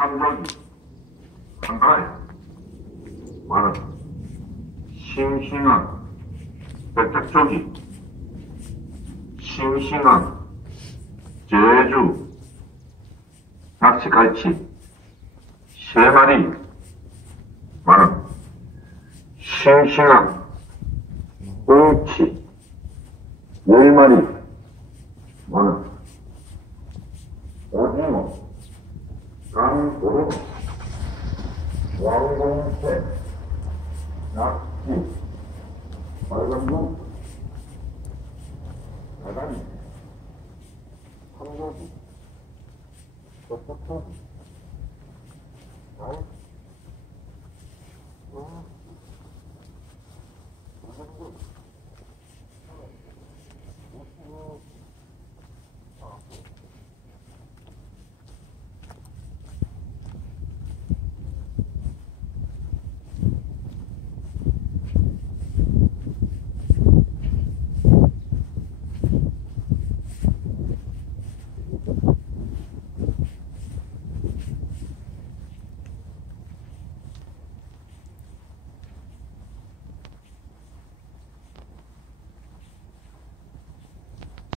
참작이 한가해 많은 싱싱한 백작조기 싱싱한 제주 낚시갈치 3마리 많은 싱싱한 꽁치 10마리 많은 오징어 강도로 왕공새 낙지 빨간눈 다다리 한가지 젓가락